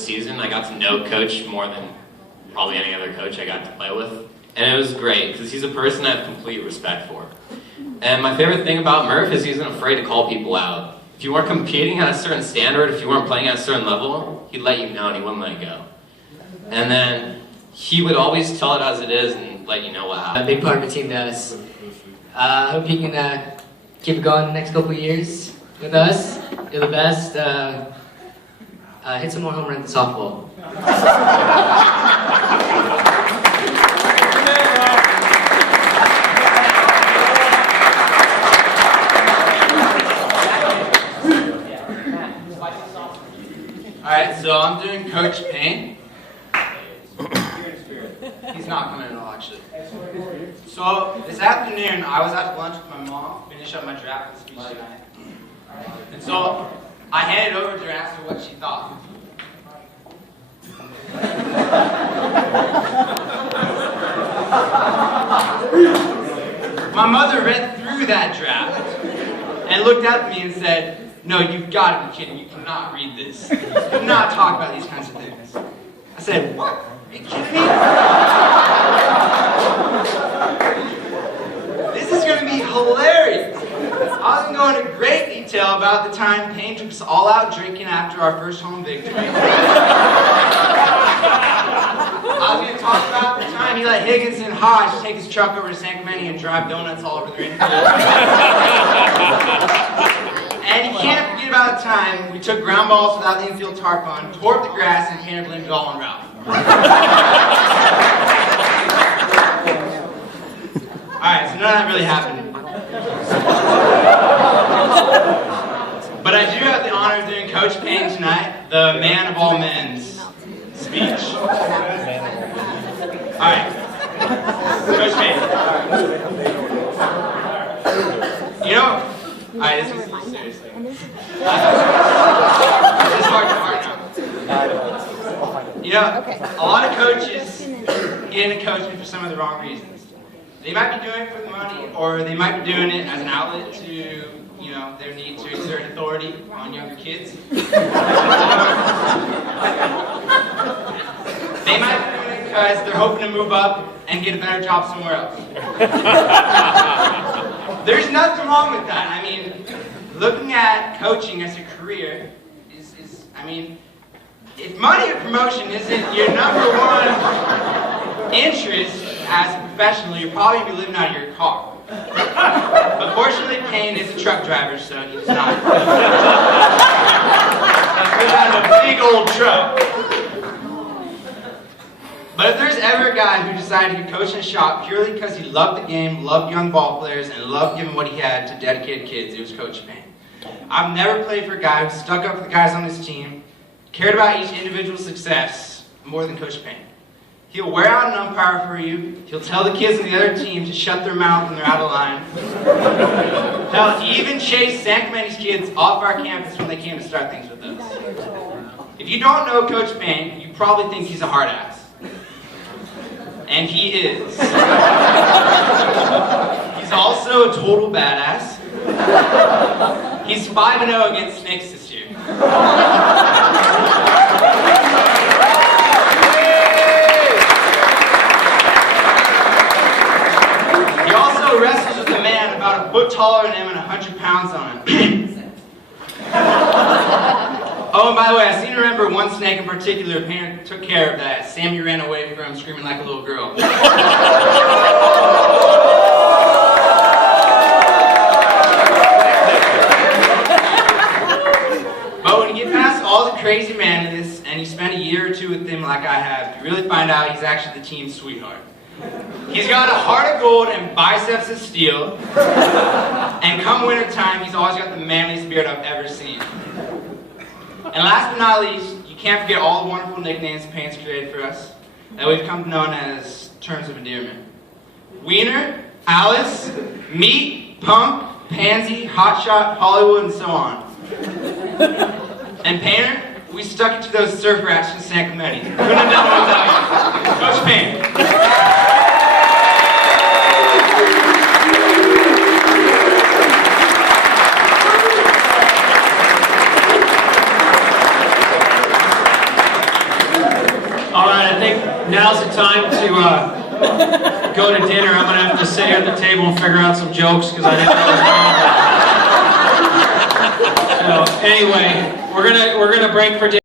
this season. I got to know Coach more than probably any other coach I got to play with. And it was great, because he's a person I have complete respect for. And my favorite thing about Murph is he isn't afraid to call people out. If you weren't competing at a certain standard, if you weren't playing at a certain level, he'd let you know and he wouldn't let you go. And then he would always tell it as it is and let you know what happened. A big part of the team to us. I hope you can keep it going the next couple of years with us. You're the best. Hit some more home runs in softball. Alright, so I'm doing Coach Payne. He's not coming at all, actually. So, this afternoon, I was at lunch with my mom, finished up my draft and speech tonight. And so, I handed it over to her and asked her what she thought. My mother read through that draft and looked at me and said, "No, you've got to be kidding. You cannot read this. You cannot talk about these kinds of things." I said, "What? Are you kidding me? This is going to be hilarious." I was going to go into great detail about the time Payne took us all out drinking after our first home victory. I was going to talk about the time he let Higgins and Hodge take his truck over to San Clemente and drive donuts all over the infield. And you can't forget about the time we took ground balls without the infield tarp on, tore up the grass, and Payne blamed it all on Ralph. Alright, so none of that really happened. But I do have the honor of doing Coach Payne tonight, the man of all men's speech. Alright, Coach Payne. You know, alright, this is seriously. This is hard now. You know, a lot of coaches get into coaching for some of the wrong reasons. They might be doing it for the money, or they might be doing it as an outlet to, you know, their need to exert authority on younger kids. They might be doing it because they're hoping to move up and get a better job somewhere else. There's nothing wrong with that. I mean, looking at coaching as a career is I mean, if money or promotion isn't your number one interest as a professional, you're probably going to be living out of your car. But fortunately, Payne is a truck driver, so he's not. He's living out of a big old truck. But if there's ever a guy who decided to coach in a shop purely because he loved the game, loved young ball players, and loved giving what he had to dedicated kids, it was Coach Payne. I've never played for a guy who stuck up for the guys on his team, cared about each individual's success more than Coach Payne. He'll wear out an umpire for you. He'll tell the kids on the other team to shut their mouth when they're out of line. Hell, he even chased San Clemente's kids off our campus when they came to start things with us. If you don't know Coach Payne, you probably think he's a hard ass. And he is. He's also a total badass. He's 5-0 against snakes this year. He also wrestles with a man about a foot taller than him and 100 pounds on him. Oh, and by the way, I seem to remember one snake in particular Payne took care of that Sammy ran away from screaming like a little girl. But when you get past all the crazy manliness and you spend a year or two with him like I have, you really find out he's actually the team's sweetheart. He's got a heart of gold and biceps of steel. And come winter time, he's always got the manliest beard I've ever seen. And last but not least, you can't forget all the wonderful nicknames Payne's created for us that we've come to know as terms of endearment. Wiener, Alice, Meat, Pump, Pansy, Hotshot, Hollywood, and so on. And Payne, we stuck it to those surf rats from San Clemente. Couldn't have done it without you. Coach Payne. now's the time to go to dinner. I'm gonna have to sit at the table and figure out some jokes because I didn't know. So anyway, we're gonna break for dinner.